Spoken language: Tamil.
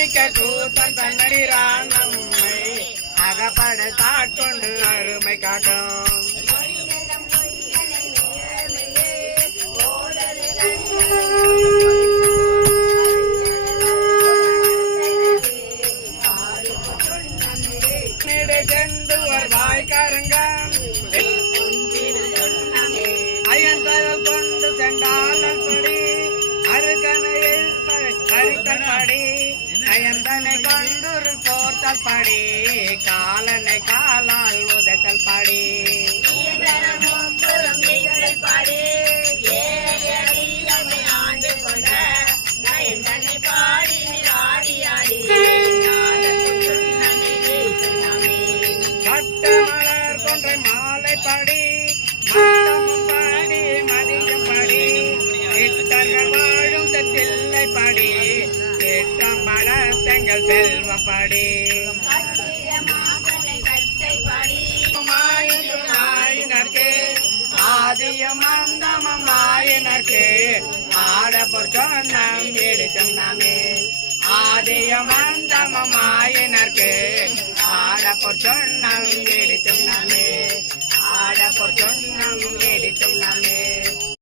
மாணிக்க கூத்தன் தன்னடிரான் நம்மை அகப்பட தாட்கொண்டு அருமை காட்டும். சென்று ஒரு வாய்க்காரங்க அயந்தனை கொண்டு போர்த்தல் படி காலனை காலால் உதட்டல் படி. கட்ட மலர் கொன்றை மாலை படி பாடி மதியம் படி. வாழும் தில்லை படி. படத்தங்கள் செல்வம் படி மாயினர்க்கு ஆதியம் அந்தமம் மாயினர்க்கு ஆடப்பொற் சொன்னம். எடுத்தும் நாமே மாயினர்க்கு சொன்னம்